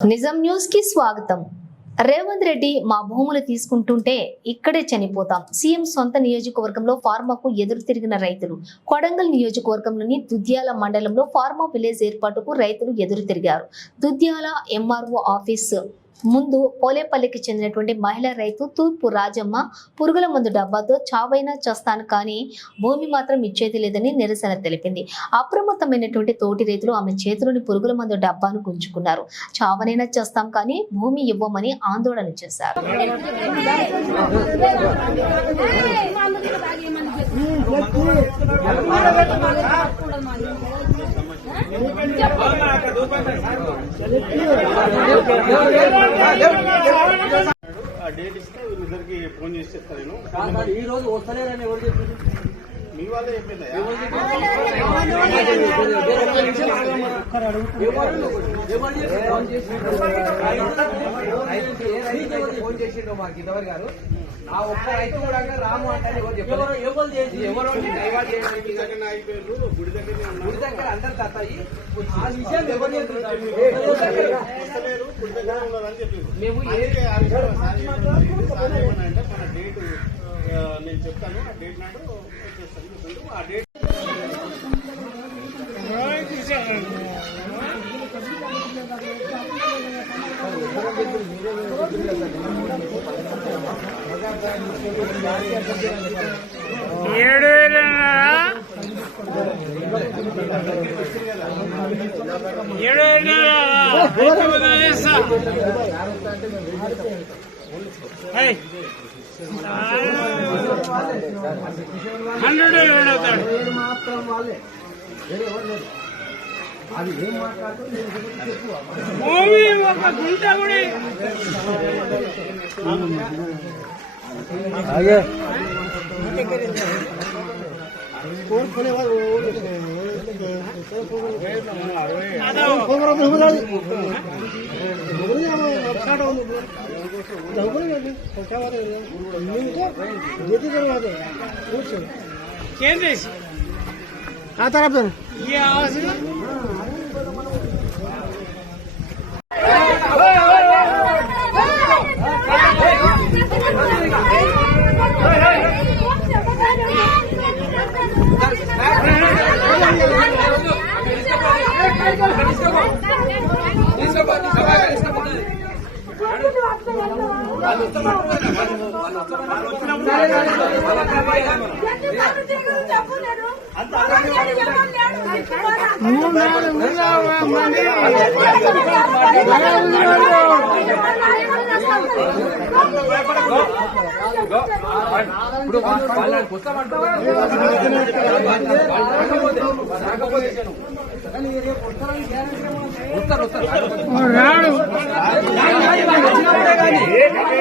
నిజం న్యూస్ కి స్వాగతం. రేవంత్ రెడ్డి మా భూములు తీసుకుంటుంటే ఇక్కడే చనిపోతాం. సీఎం సొంత నియోజకవర్గంలో ఫార్మాకు ఎదురు తిరిగిన రైతులు. కొడంగల్ నియోజకవర్గంలోని దుద్యాల మండలంలో ఫార్మా విలేజ్ ఏర్పాటుకు రైతులు ఎదురు తిరిగారు. దుద్యాల ఎంఆర్ఓ ఆఫీస్ ముందు పోలేపల్లికి చెందినటువంటి మహిళా రైతు తూర్పు రాజమ్మ పురుగుల మందు డబ్బాతో చావైనా చేస్తాను కానీ భూమి మాత్రం ఇచ్చేది లేదని నిరసన తెలిపింది. అప్రమత్తమైనటువంటి తోటి రైతులు ఆమె చేతిలోని పురుగుల మందు డబ్బాను గుంజుకున్నారు. చావనైనా చేస్తాం కానీ భూమి ఇవ్వమని ఆందోళన చేశారు. డేట్ ఇస్తే వీళ్ళిద్దరికి ఫోన్ చేసి చెప్తాను. ఈ రోజు వస్తలేరని ఎవరు చెప్పారు? మీ వాళ్ళే చెప్పిందా? ఫోన్ చేసిండు మాకు ఇంతవరకు గారు. ఆ ఒక్క రైతు కూడా రాము అంటే గుడి దగ్గర అందరు తత్తాయి మేము అంటే మన డేట్ నేను చెప్తాను. ఆ డేట్ నాడు వచ్చేస్తాను. ఆ డేట్ అది ఏం మాట్లాడుతుంది ఒక గుంట కూడా आ तरफ ये आवाज రాడు